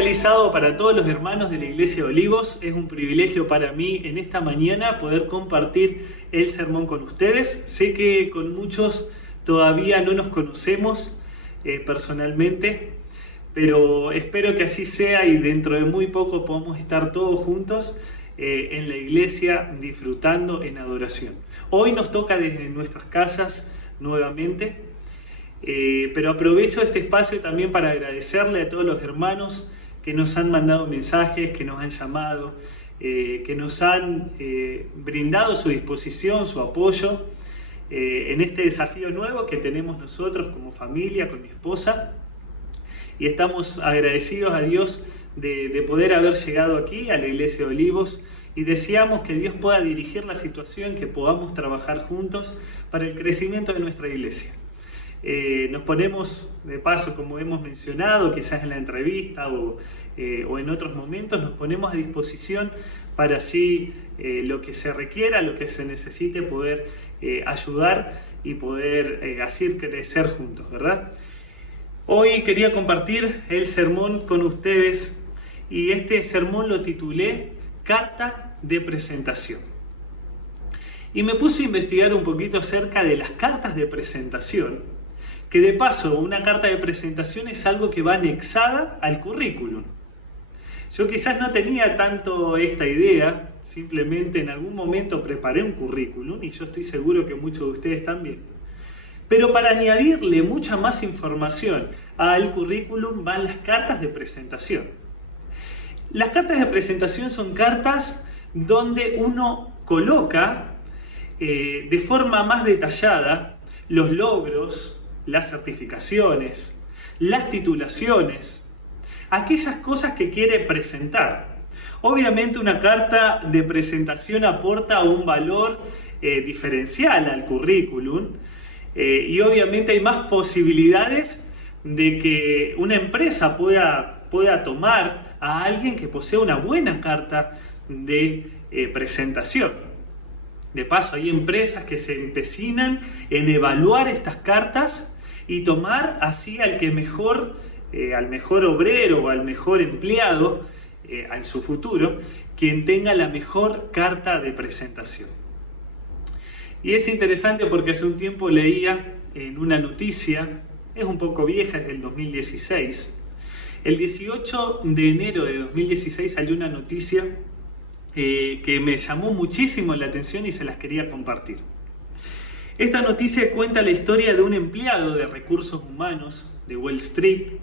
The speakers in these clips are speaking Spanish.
feliz sábado para todos los hermanos de la Iglesia de Olivos. Es un privilegio para mí en esta mañana poder compartir el sermón con ustedes. Sé que con muchos todavía no nos conocemos personalmente, pero espero que así sea y dentro de muy poco podamos estar todos juntos en la iglesia disfrutando en adoración. Hoy nos toca desde nuestras casas nuevamente. Pero aprovecho este espacio también para agradecerle a todos los hermanos que nos han mandado mensajes, que nos han llamado, que nos han brindado su disposición, su apoyo en este desafío nuevo que tenemos nosotros como familia, con mi esposa. Y estamos agradecidos a Dios de poder haber llegado aquí a la Iglesia de Olivos y deseamos que Dios pueda dirigir la situación, que podamos trabajar juntos para el crecimiento de nuestra iglesia. Nos ponemos de paso, como hemos mencionado, quizás en la entrevista o en otros momentos, nos ponemos a disposición para así lo que se requiera, lo que se necesite, poder ayudar y poder así crecer juntos, ¿verdad? Hoy quería compartir el sermón con ustedes y este sermón lo titulé Carta de Presentación. Y me puse a investigar un poquito acerca de las cartas de presentación, que de paso una carta de presentación es algo que va anexada al currículum. Yo quizás no tenía tanto esta idea, simplemente en algún momento preparé un currículum y yo estoy seguro que muchos de ustedes también. Pero para añadirle mucha más información al currículum van las cartas de presentación. Las cartas de presentación son cartas donde uno coloca de forma más detallada los logros, las certificaciones, las titulaciones, aquellas cosas que quiere presentar. Obviamente una carta de presentación aporta un valor diferencial al currículum y obviamente hay más posibilidades de que una empresa pueda tomar a alguien que posea una buena carta de presentación. De paso, hay empresas que se empecinan en evaluar estas cartas y tomar así al mejor obrero o al mejor empleado en su futuro, quien tenga la mejor carta de presentación. Y es interesante porque hace un tiempo leía en una noticia, es un poco vieja, es del 2016. El 18 de enero de 2016 salió una noticia que me llamó muchísimo la atención y se las quería compartir. Esta noticia cuenta la historia de un empleado de recursos humanos de Wall Street.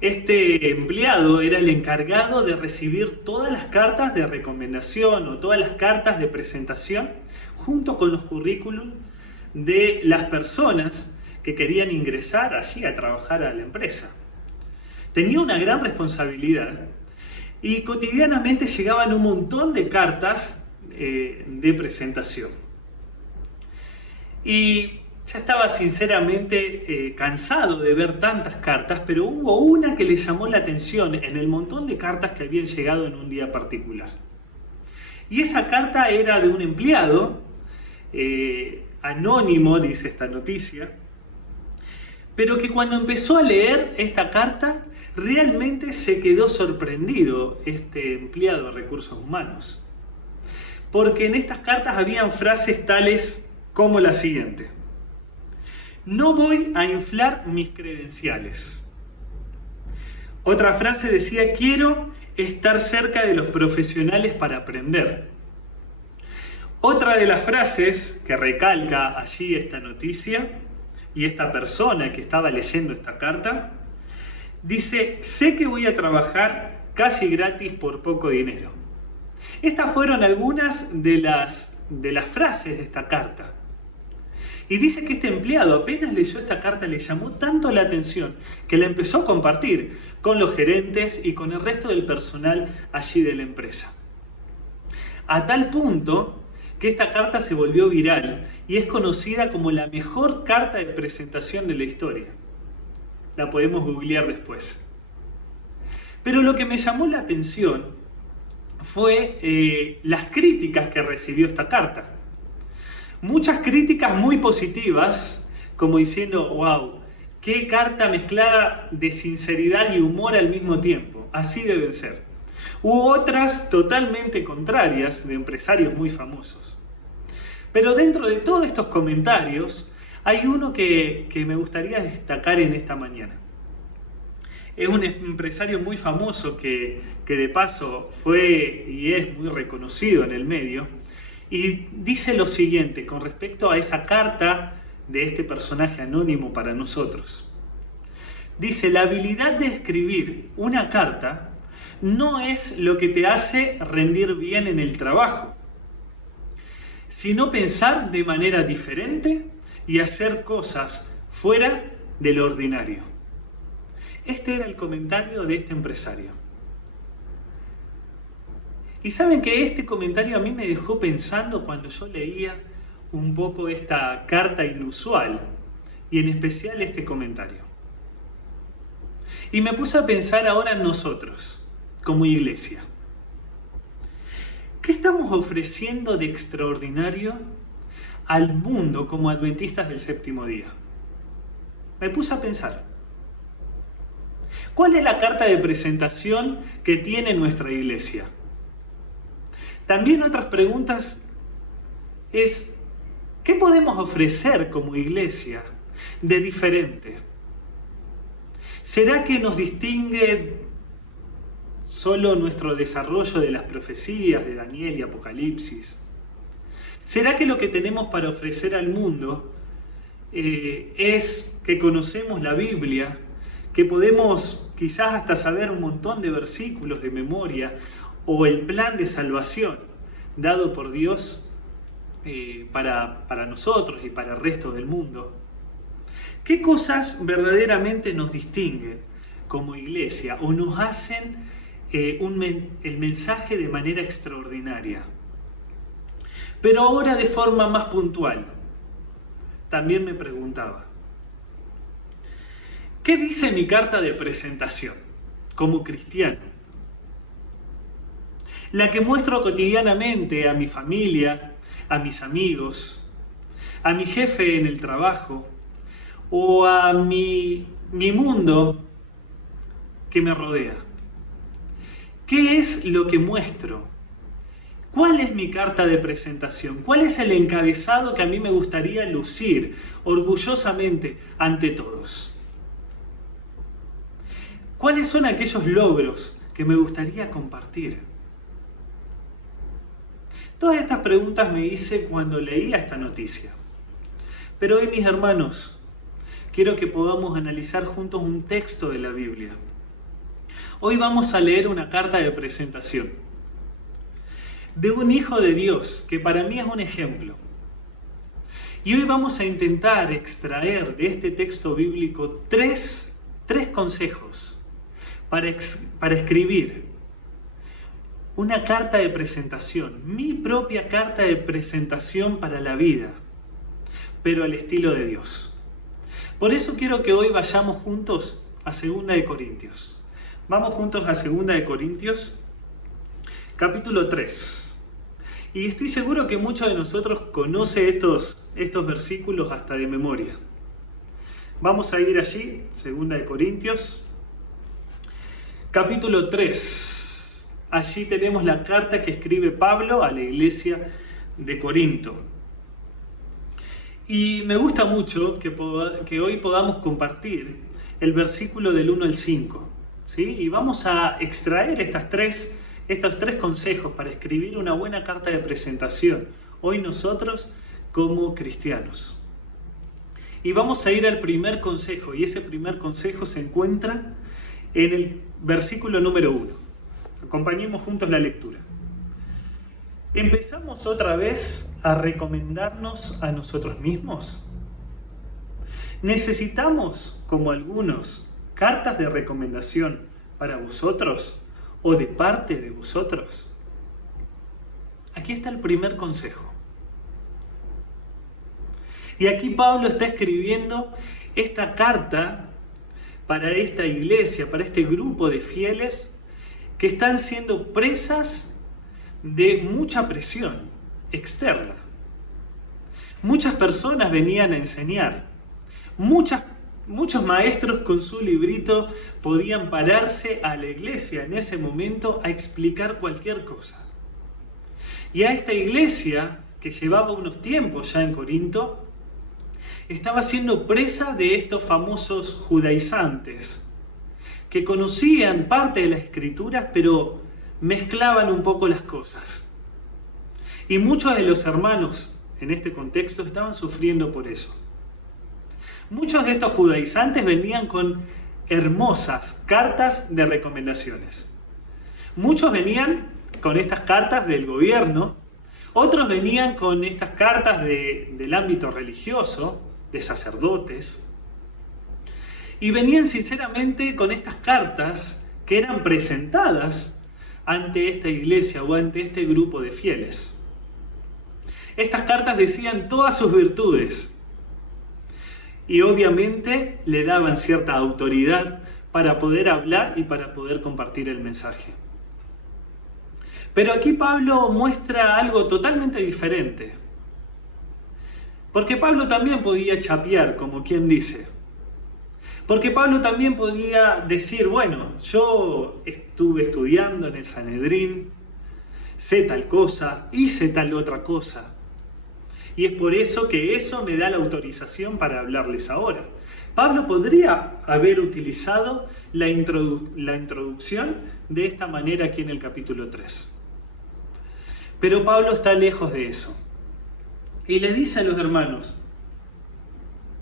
Este empleado era el encargado de recibir todas las cartas de recomendación o todas las cartas de presentación junto con los currículum de las personas que querían ingresar allí a trabajar a la empresa. Tenía una gran responsabilidad y cotidianamente llegaban un montón de cartas de presentación. Y ya estaba sinceramente cansado de ver tantas cartas, pero hubo una que le llamó la atención en el montón de cartas que habían llegado en un día particular. Y esa carta era de un empleado, anónimo, dice esta noticia, pero que cuando empezó a leer esta carta, realmente se quedó sorprendido este empleado de recursos humanos. Porque en estas cartas habían frases tales como la siguiente: no voy a inflar mis credenciales. Otra frase decía: quiero estar cerca de los profesionales para aprender. Otra de las frases que recalca allí esta noticia y esta persona que estaba leyendo esta carta, dice: sé que voy a trabajar casi gratis por poco dinero. Estas fueron algunas de las frases de esta carta. Y dice que este empleado apenas leyó esta carta le llamó tanto la atención que la empezó a compartir con los gerentes y con el resto del personal allí de la empresa. A tal punto que esta carta se volvió viral y es conocida como la mejor carta de presentación de la historia. La podemos googlear después. Pero lo que me llamó la atención fue las críticas que recibió esta carta. Muchas críticas muy positivas, como diciendo: wow, qué carta mezclada de sinceridad y humor al mismo tiempo. así deben ser. U otras totalmente contrarias de empresarios muy famosos. Pero dentro de todos estos comentarios hay uno que me gustaría destacar en esta mañana. Es un empresario muy famoso que de paso fue y es muy reconocido en el medio, y dice lo siguiente con respecto a esa carta de este personaje anónimo para nosotros. Dice: la habilidad de escribir una carta no es lo que te hace rendir bien en el trabajo, sino pensar de manera diferente y hacer cosas fuera de lo ordinario. Este era el comentario de este empresario. Y saben que este comentario a mí me dejó pensando cuando yo leía un poco esta carta inusual, y en especial este comentario. Y me puse a pensar ahora en nosotros, como iglesia. ¿Qué estamos ofreciendo de extraordinario al mundo como adventistas del séptimo día? Me puse a pensar. ¿Cuál es la carta de presentación que tiene nuestra iglesia? También otras preguntas es: ¿qué podemos ofrecer como iglesia de diferente? ¿Será que nos distingue solo nuestro desarrollo de las profecías de Daniel y Apocalipsis? ¿Será que lo que tenemos para ofrecer al mundo es que conocemos la Biblia, que podemos quizás hasta saber un montón de versículos de memoria, o el plan de salvación dado por Dios para nosotros y para el resto del mundo? ¿Qué cosas verdaderamente nos distinguen como iglesia o nos hacen el mensaje de manera extraordinaria? Pero ahora de forma más puntual, también me preguntaba: ¿qué dice mi carta de presentación como cristiano? La que muestro cotidianamente a mi familia, a mis amigos, a mi jefe en el trabajo o a mi mundo que me rodea. ¿Qué es lo que muestro? ¿Cuál es mi carta de presentación? ¿Cuál es el encabezado que a mí me gustaría lucir orgullosamente ante todos? ¿Cuáles son aquellos logros que me gustaría compartir? Todas estas preguntas me hice cuando leía esta noticia. Pero hoy, mis hermanos, quiero que podamos analizar juntos un texto de la Biblia. Hoy vamos a leer una carta de presentación de un hijo de Dios que para mí es un ejemplo. Y hoy vamos a intentar extraer de este texto bíblico tres consejos para escribir una carta de presentación, mi propia carta de presentación para la vida, pero al estilo de Dios. Por eso quiero que hoy vayamos juntos a 2 de Corintios. Vamos juntos a 2 de Corintios, capítulo 3. Y estoy seguro que muchos de nosotros conoce estos versículos hasta de memoria. Vamos a ir allí, 2 de Corintios, capítulo 3. Allí tenemos la carta que escribe Pablo a la iglesia de Corinto. Y me gusta mucho que hoy podamos compartir el versículo del 1 al 5. ¿Sí? Y vamos a extraer estos tres consejos para escribir una buena carta de presentación, hoy nosotros como cristianos. Y vamos a ir al primer consejo, y ese primer consejo se encuentra en el versículo número 1. Acompañemos juntos la lectura. ¿Empezamos otra vez a recomendarnos a nosotros mismos? ¿Necesitamos, como algunos, cartas de recomendación para vosotros o de parte de vosotros? Aquí está el primer consejo. Y aquí Pablo está escribiendo esta carta para esta iglesia, para este grupo de fieles que están siendo presas de mucha presión externa. Muchas personas venían a enseñar, muchas Muchos maestros con su librito podían pararse a la iglesia en ese momento a explicar cualquier cosa. Y a esta iglesia, que llevaba unos tiempos ya en Corinto, estaba siendo presa de estos famosos judaizantes, que conocían parte de las escrituras, pero mezclaban un poco las cosas. Y muchos de los hermanos en este contexto estaban sufriendo por eso. Muchos de estos judaizantes venían con hermosas cartas de recomendaciones. Muchos venían con estas cartas del gobierno, otros venían con estas cartas del ámbito religioso, de sacerdotes, y venían sinceramente con estas cartas que eran presentadas ante esta iglesia o ante este grupo de fieles. Estas cartas decían todas sus virtudes y obviamente le daban cierta autoridad para poder hablar y para poder compartir el mensaje. Pero aquí Pablo muestra algo totalmente diferente. Porque Pablo también podía chapear, como quien dice. Porque Pablo también podía decir, bueno, yo estuve estudiando en el Sanedrín, sé tal cosa, hice tal otra cosa. Y es por eso que eso me da la autorización para hablarles ahora. Pablo podría haber utilizado la introducción de esta manera aquí en el capítulo 3. Pero Pablo está lejos de eso. Y le dice a los hermanos,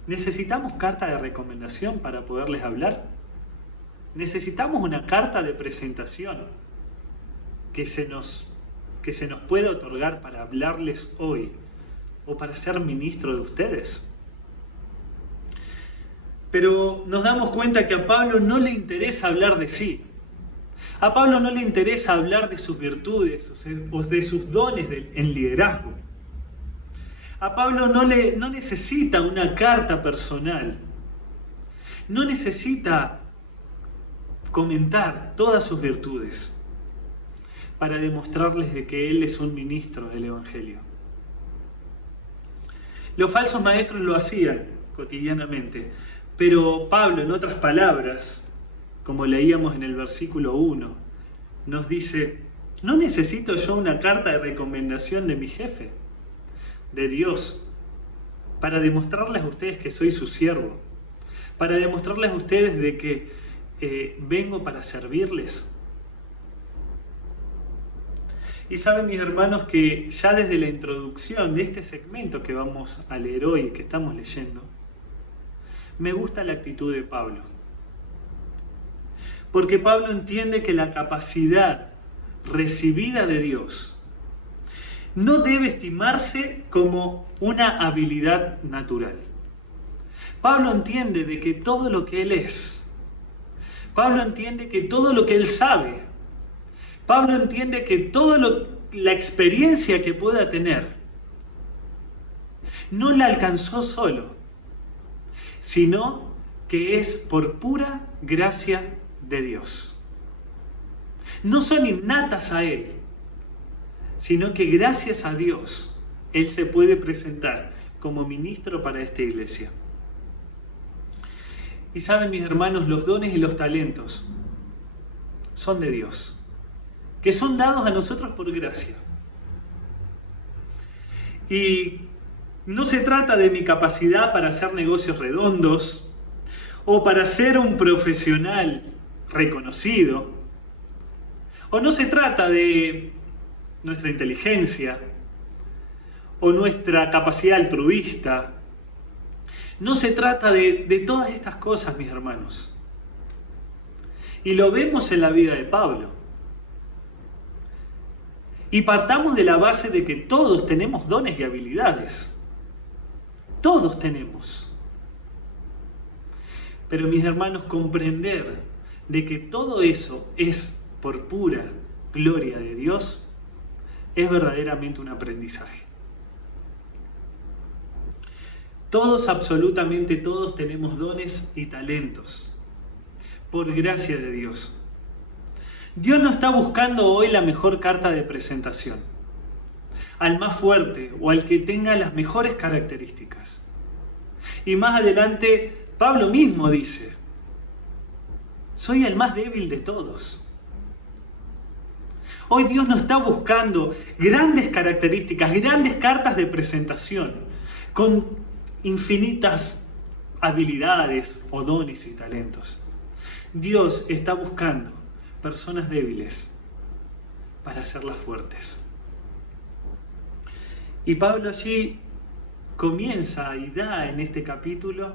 ¿necesitamos carta de recomendación para poderles hablar? ¿Necesitamos una carta de presentación que se nos pueda otorgar para hablarles hoy o para ser ministro de ustedes? Pero nos damos cuenta que a Pablo no le interesa hablar de sí. A Pablo no le interesa hablar de sus virtudes o de sus dones en liderazgo. A Pablo no necesita una carta personal. No necesita comentar todas sus virtudes para demostrarles de que él es un ministro del Evangelio. Los falsos maestros lo hacían cotidianamente, pero Pablo, en otras palabras, como leíamos en el versículo 1, nos dice, no necesito yo una carta de recomendación de mi jefe, de Dios, para demostrarles a ustedes que soy su siervo, para demostrarles a ustedes de que vengo para servirles. Y saben, mis hermanos, que ya desde la introducción de este segmento que vamos a leer hoy, que estamos leyendo, me gusta la actitud de Pablo. Porque Pablo entiende que la capacidad recibida de Dios no debe estimarse como una habilidad natural. Pablo entiende de que todo lo que él es, Pablo entiende que todo lo que él sabe, Pablo entiende que toda la experiencia que pueda tener no la alcanzó solo, sino que es por pura gracia de Dios. No son innatas a él, sino que gracias a Dios él se puede presentar como ministro para esta iglesia. Y saben, mis hermanos, los dones y los talentos son de Dios, que son dados a nosotros por gracia. Y no se trata de mi capacidad para hacer negocios redondos o para ser un profesional reconocido, o no se trata de nuestra inteligencia o nuestra capacidad altruista. No se trata de todas estas cosas, mis hermanos. Y lo vemos en la vida de Pablo. Y partamos de la base de que todos tenemos dones y habilidades. Todos tenemos. Pero, mis hermanos, comprender de que todo eso es por pura gloria de Dios es verdaderamente un aprendizaje. Todos, absolutamente todos, tenemos dones y talentos por gracia de Dios. Dios no está buscando hoy la mejor carta de presentación, al más fuerte o al que tenga las mejores características. Y más adelante Pablo mismo dice, soy el más débil de todos. Hoy Dios no está buscando grandes características, grandes cartas de presentación, con infinitas habilidades o dones y talentos. Dios está buscando personas débiles para hacerlas fuertes. Y Pablo allí comienza y da en este capítulo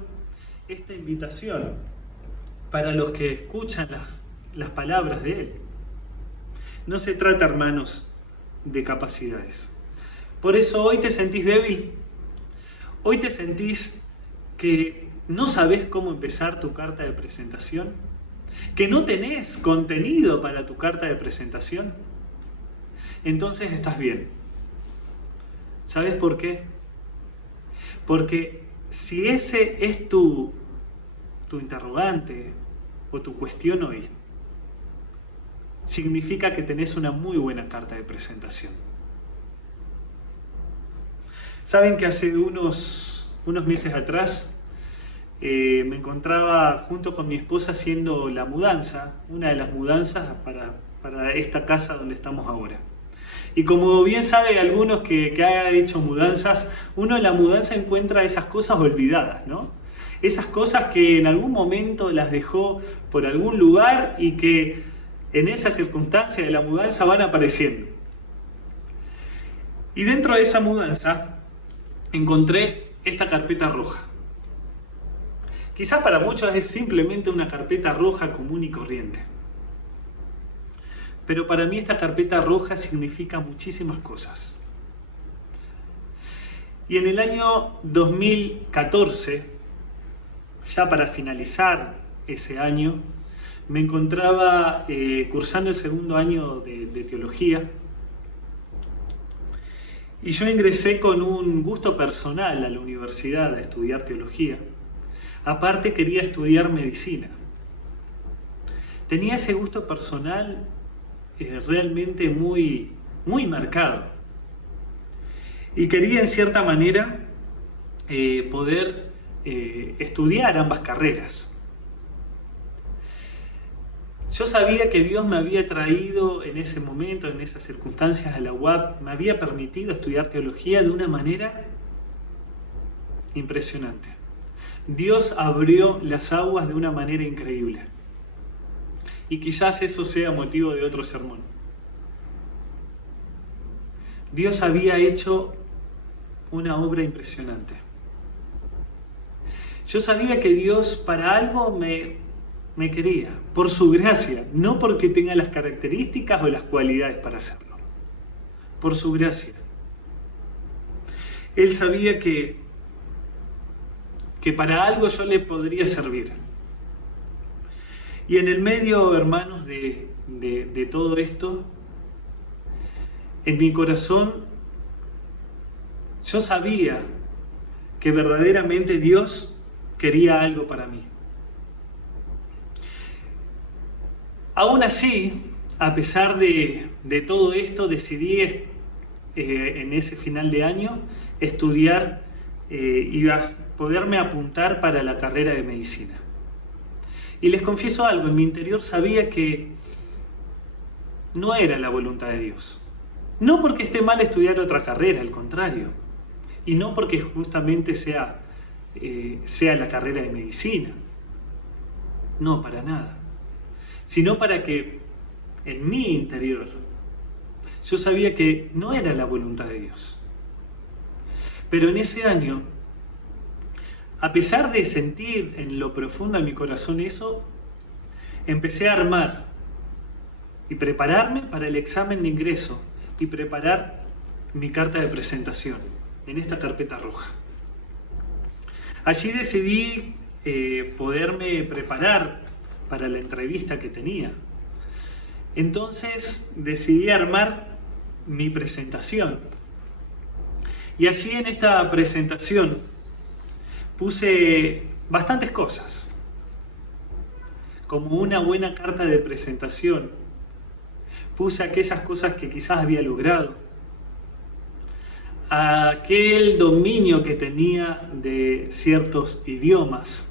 esta invitación para los que escuchan las palabras de él. No se trata, hermanos, de capacidades. Por eso hoy te sentís débil. Hoy te sentís que no sabés cómo empezar tu carta de presentación. Que no tenés contenido para tu carta de presentación. Entonces estás bien. ¿Sabes por qué? Porque si ese es tu interrogante o tu cuestión hoy, significa que tenés una muy buena carta de presentación. Saben que hace unos meses atrás me encontraba junto con mi esposa haciendo la mudanza, una de las mudanzas para esta casa donde estamos ahora. Y como bien saben algunos que han hecho mudanzas, uno en la mudanza encuentra esas cosas olvidadas, ¿no? Esas cosas que en algún momento las dejó por algún lugar y que en esa circunstancia de la mudanza van apareciendo. Y dentro de esa mudanza encontré esta carpeta roja. Quizás para muchos es simplemente una carpeta roja común y corriente. Pero para mí esta carpeta roja significa muchísimas cosas. Y en el año 2014, ya para finalizar ese año, me encontraba cursando el segundo año de teología. Y yo ingresé con un gusto personal a la universidad a estudiar teología. Aparte quería estudiar medicina. Tenía ese gusto personal realmente muy, muy marcado. Y quería en cierta manera poder estudiar ambas carreras. Yo sabía que Dios me había traído en ese momento, en esas circunstancias a la UAP, me había permitido estudiar teología de una manera impresionante. Dios abrió las aguas de una manera increíble. Y quizás eso sea motivo de otro sermón. Dios había hecho una obra impresionante. Yo sabía que Dios para algo me quería, por su gracia, no porque tenga las características o las cualidades para hacerlo. Por su gracia. Él sabía que para algo yo le podría servir. Y en el medio, hermanos, de todo esto, en mi corazón, yo sabía que verdaderamente Dios quería algo para mí. Aún así, a pesar de todo esto, decidí en ese final de año estudiar y poderme apuntar para la carrera de medicina. Y les confieso algo, en mi interior sabía que no era la voluntad de Dios. No porque esté mal estudiar otra carrera, al contrario. Y no porque justamente sea la carrera de medicina. No, para nada. Sino para que en mi interior yo sabía que no era la voluntad de Dios. Pero en ese año, a pesar de sentir en lo profundo de mi corazón eso, empecé a armar y prepararme para el examen de ingreso y preparar mi carta de presentación en esta carpeta roja. Allí decidí poderme preparar para la entrevista que tenía. Entonces decidí armar mi presentación. Y allí en esta presentación puse bastantes cosas. Como una buena carta de presentación, puse aquellas cosas que quizás había logrado, aquel dominio que tenía de ciertos idiomas,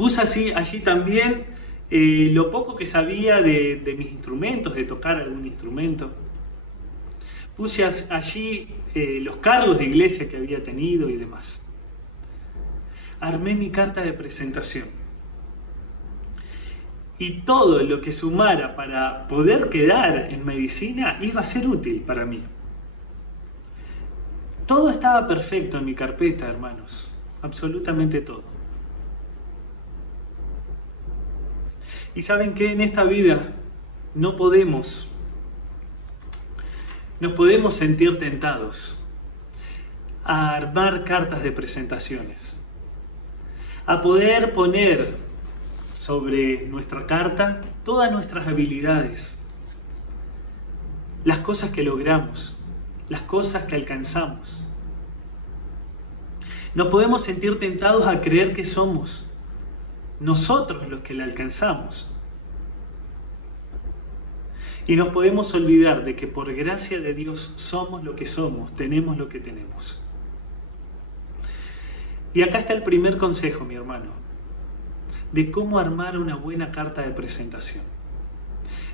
Puse allí también lo poco que sabía de mis instrumentos, de tocar algún instrumento. Puse allí los cargos de iglesia que había tenido y demás. Armé mi carta de presentación. Y todo lo que sumara para poder quedar en medicina iba a ser útil para mí. Todo estaba perfecto en mi carpeta, hermanos. Absolutamente todo. Y saben que en esta vida nos podemos sentir tentados a armar cartas de presentaciones, a poder poner sobre nuestra carta todas nuestras habilidades, las cosas que logramos, las cosas que alcanzamos. Nos podemos sentir tentados a creer que somos nosotros los que la alcanzamos. Y nos podemos olvidar de que por gracia de Dios somos lo que somos, tenemos lo que tenemos. Y acá está el primer consejo, mi hermano, de cómo armar una buena carta de presentación.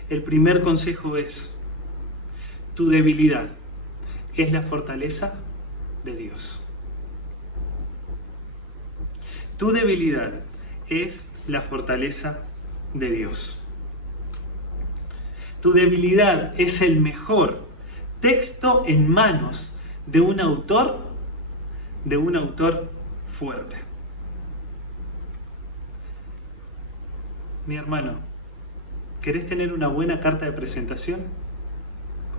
El primer consejo es: tu debilidad es la fortaleza de Dios. Tu debilidad es la fortaleza de Dios. Tu debilidad es el mejor texto en manos de un autor fuerte. Mi hermano, ¿querés tener una buena carta de presentación?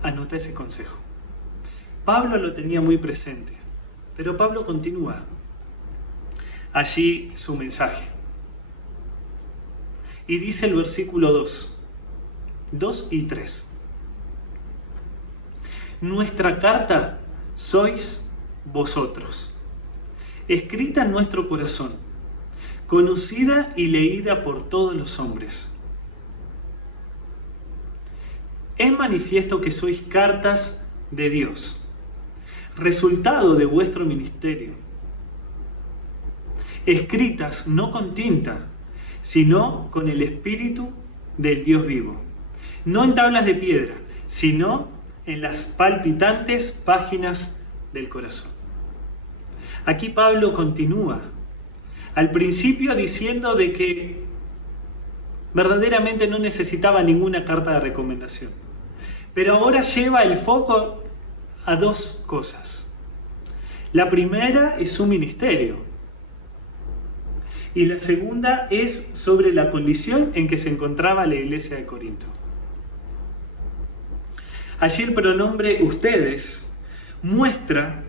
Anota ese consejo. Pablo lo tenía muy presente, pero Pablo continúa allí su mensaje. Y dice el versículo 2 y 3. Nuestra carta sois vosotros, escrita en nuestro corazón, conocida y leída por todos los hombres. Es manifiesto que sois cartas de Dios, resultado de vuestro ministerio, escritas no con tinta, sino con el Espíritu del Dios vivo, no en tablas de piedra, sino en las palpitantes páginas del corazón. Aquí Pablo continúa, al principio diciendo de que verdaderamente no necesitaba ninguna carta de recomendación, pero ahora lleva el foco a dos cosas. La primera es su ministerio, y la segunda es sobre la condición en que se encontraba la iglesia de Corinto. Allí el pronombre ustedes muestra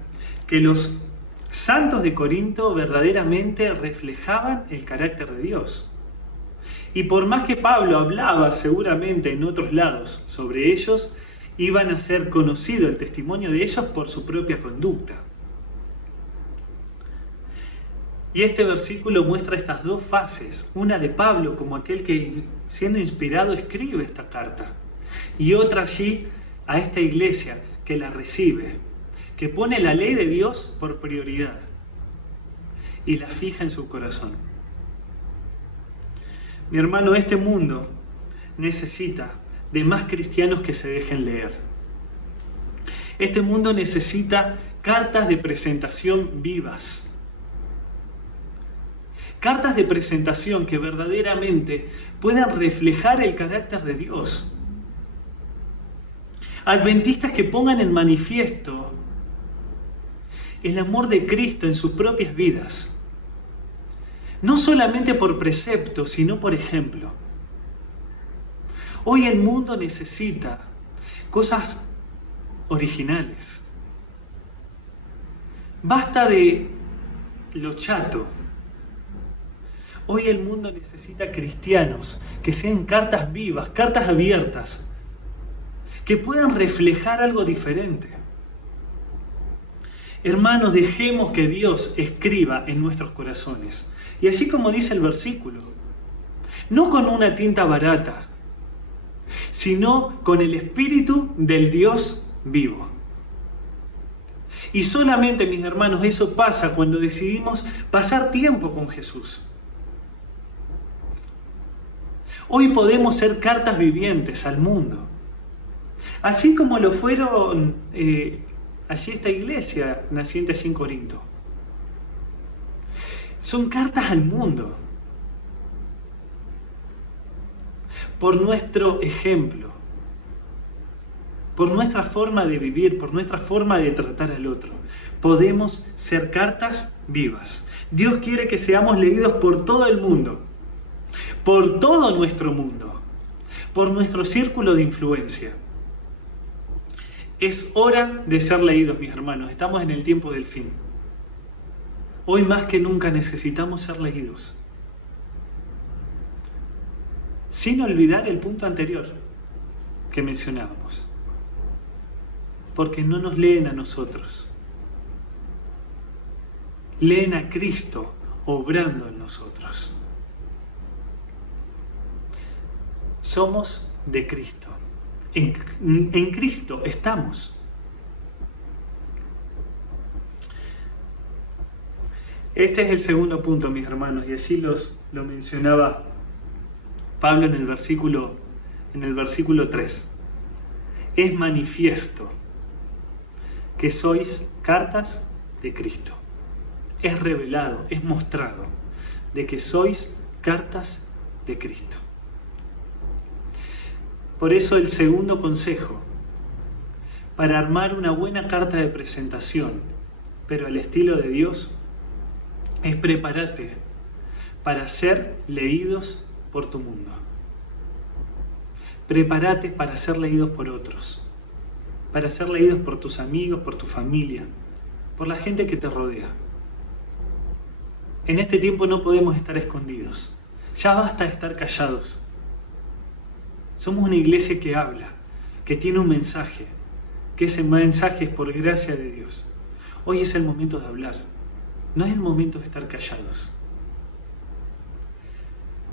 que los santos de Corinto verdaderamente reflejaban el carácter de Dios. Y por más que Pablo hablaba seguramente en otros lados sobre ellos, iban a ser conocido el testimonio de ellos por su propia conducta. Y este versículo muestra estas dos fases, una de Pablo como aquel que siendo inspirado escribe esta carta, y otra allí a esta iglesia que la recibe, que pone la ley de Dios por prioridad y la fija en su corazón. Mi hermano, este mundo necesita de más cristianos que se dejen leer. Este mundo necesita cartas de presentación vivas. Cartas de presentación que verdaderamente puedan reflejar el carácter de Dios. Adventistas que pongan en manifiesto el amor de Cristo en sus propias vidas. No solamente por precepto, sino por ejemplo. Hoy el mundo necesita cosas originales. Basta de lo chato. Hoy el mundo necesita cristianos que sean cartas vivas, cartas abiertas, que puedan reflejar algo diferente. Hermanos, dejemos que Dios escriba en nuestros corazones. Y así como dice el versículo, no con una tinta barata, sino con el Espíritu del Dios vivo. Y solamente, mis hermanos, eso pasa cuando decidimos pasar tiempo con Jesús. Hoy podemos ser cartas vivientes al mundo. Así como lo fueron allí esta iglesia naciente allí en Corinto. Son cartas al mundo. Por nuestro ejemplo. Por nuestra forma de vivir, por nuestra forma de tratar al otro. Podemos ser cartas vivas. Dios quiere que seamos leídos por todo el mundo. Por todo nuestro mundo. Por nuestro círculo de influencia. Es hora de ser leídos, mis hermanos. Estamos en el tiempo del fin. Hoy más que nunca necesitamos ser leídos. Sin olvidar el punto anterior que mencionábamos. Porque no nos leen a nosotros. Leen a Cristo obrando en nosotros. Somos de Cristo. En Cristo estamos. Este es el segundo punto, mis hermanos, y allí lo mencionaba Pablo en el versículo 3. Es manifiesto que sois cartas de Cristo. Es revelado, es mostrado de que sois cartas de Cristo. Por eso el segundo consejo, para armar una buena carta de presentación, pero al estilo de Dios, es prepárate para ser leídos por tu mundo. Prepárate para ser leídos por otros, para ser leídos por tus amigos, por tu familia, por la gente que te rodea. En este tiempo no podemos estar escondidos. Ya basta de estar callados. Somos una iglesia que habla, que tiene un mensaje, que ese mensaje es por gracia de Dios. Hoy es el momento de hablar, no es el momento de estar callados.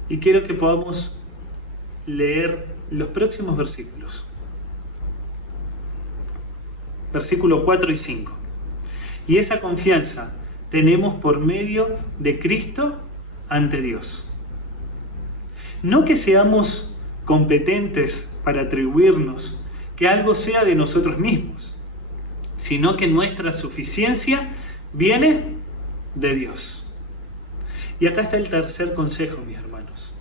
Y quiero que podamos leer los próximos versículos. Versículos 4 y 5. Y esa confianza tenemos por medio de Cristo ante Dios. No que seamos competentes para atribuirnos que algo sea de nosotros mismos, sino que nuestra suficiencia viene de Dios. Y acá está el tercer consejo, mis hermanos.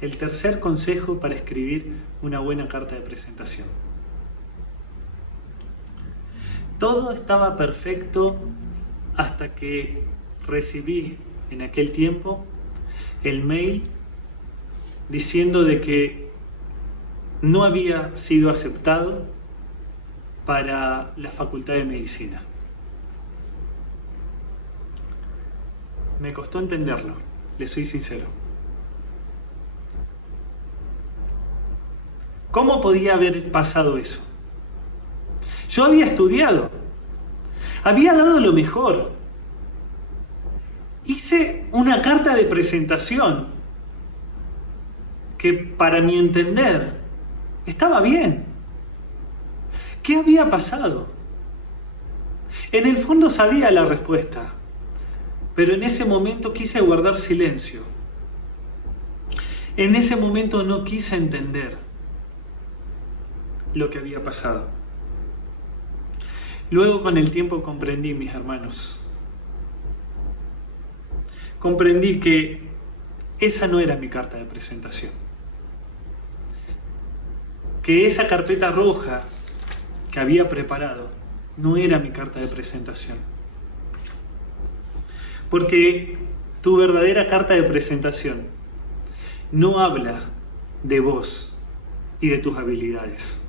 El tercer consejo para escribir una buena carta de presentación. Todo estaba perfecto hasta que recibí en aquel tiempo el mail diciendo de que no había sido aceptado para la Facultad de Medicina. Me costó entenderlo, les soy sincero. ¿Cómo podía haber pasado eso? Yo había estudiado, había dado lo mejor. Hice una carta de presentación que para mi entender estaba bien. ¿Qué había pasado? En el fondo sabía la respuesta, pero en ese momento quise guardar silencio. En ese momento no quise entender lo que había pasado. Luego con el tiempo comprendí, mis hermanos. Comprendí que esa no era mi carta de presentación. Que esa carpeta roja que había preparado no era mi carta de presentación. Porque tu verdadera carta de presentación no habla de vos y de tus habilidades.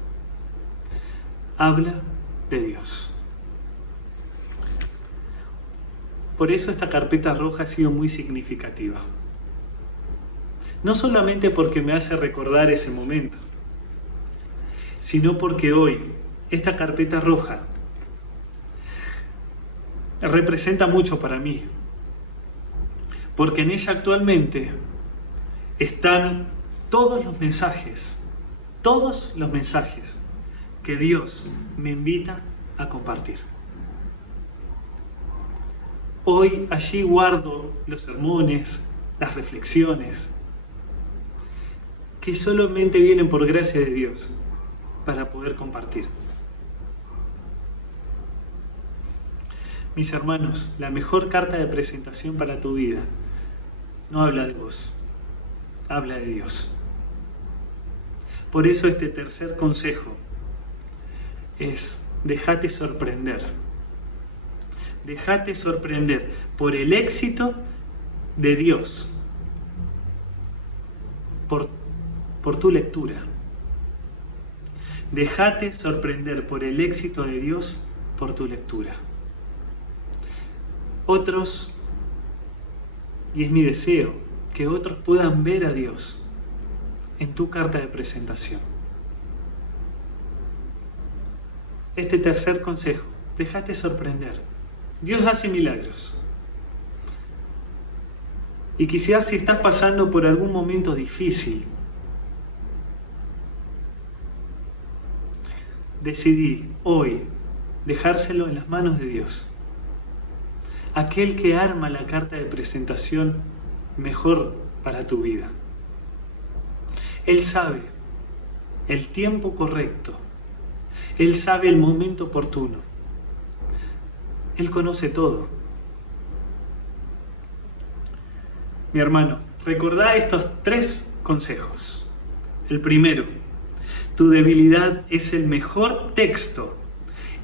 Habla de Dios. Por eso esta carpeta roja ha sido muy significativa. No solamente porque me hace recordar ese momento, sino porque hoy esta carpeta roja representa mucho para mí. Porque en ella actualmente están todos los mensajes que Dios me invita a compartir. Hoy allí guardo los sermones, las reflexiones que solamente vienen por gracia de Dios para poder compartir. Mis hermanos, la mejor carta de presentación para tu vida no habla de vos, habla de Dios. Por eso este tercer consejo es: déjate sorprender. Déjate sorprender por el éxito de Dios, por tu lectura. Déjate sorprender por el éxito de Dios por tu lectura. Otros, y es mi deseo, que otros puedan ver a Dios en tu carta de presentación. Este tercer consejo: déjate sorprender. Dios hace milagros. Y quizás si estás pasando por algún momento difícil, decidí hoy dejárselo en las manos de Dios. Aquel que arma la carta de presentación mejor para tu vida. Él sabe el tiempo correcto. Él sabe el momento oportuno. Él conoce todo. Mi hermano, recordá estos 3 consejos. El primero: tu debilidad es el mejor texto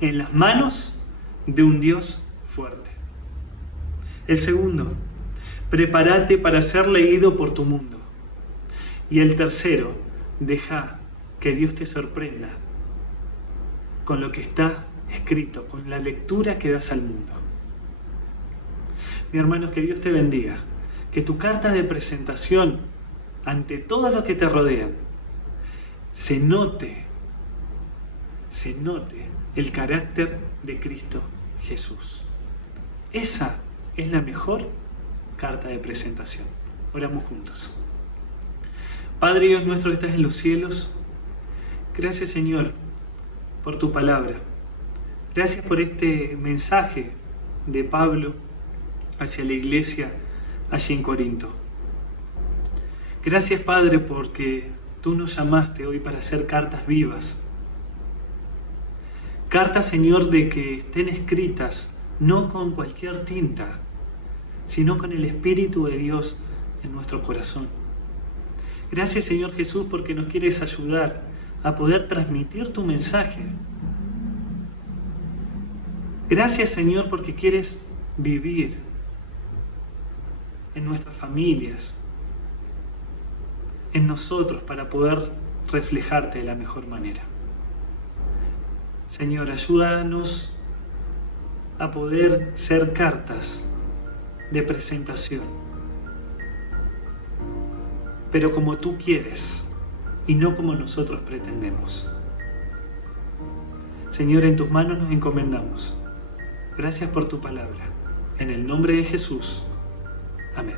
en las manos de un Dios fuerte. El segundo: prepárate para ser leído por tu mundo. Y el tercero: deja que Dios te sorprenda con lo que está escrito, con la lectura que das al mundo. Mi hermano, que Dios te bendiga. Que tu carta de presentación ante todo lo que te rodean se note el carácter de Cristo Jesús. Esa es la mejor carta de presentación. Oramos juntos. Padre Dios nuestro que estás en los cielos, gracias Señor por tu palabra. Gracias por este mensaje de Pablo hacia la iglesia allí en Corinto. Gracias Padre porque tú nos llamaste hoy para hacer cartas vivas. Cartas Señor de que estén escritas no con cualquier tinta, sino con el Espíritu de Dios en nuestro corazón. Gracias Señor Jesús porque nos quieres ayudar a poder transmitir tu mensaje. Gracias Señor porque quieres vivir en nuestras familias, en nosotros, para poder reflejarte de la mejor manera. Señor, ayúdanos a poder ser cartas de presentación, pero como tú quieres y no como nosotros pretendemos. Señor, en tus manos nos encomendamos. Gracias por tu palabra. En el nombre de Jesús. Amén.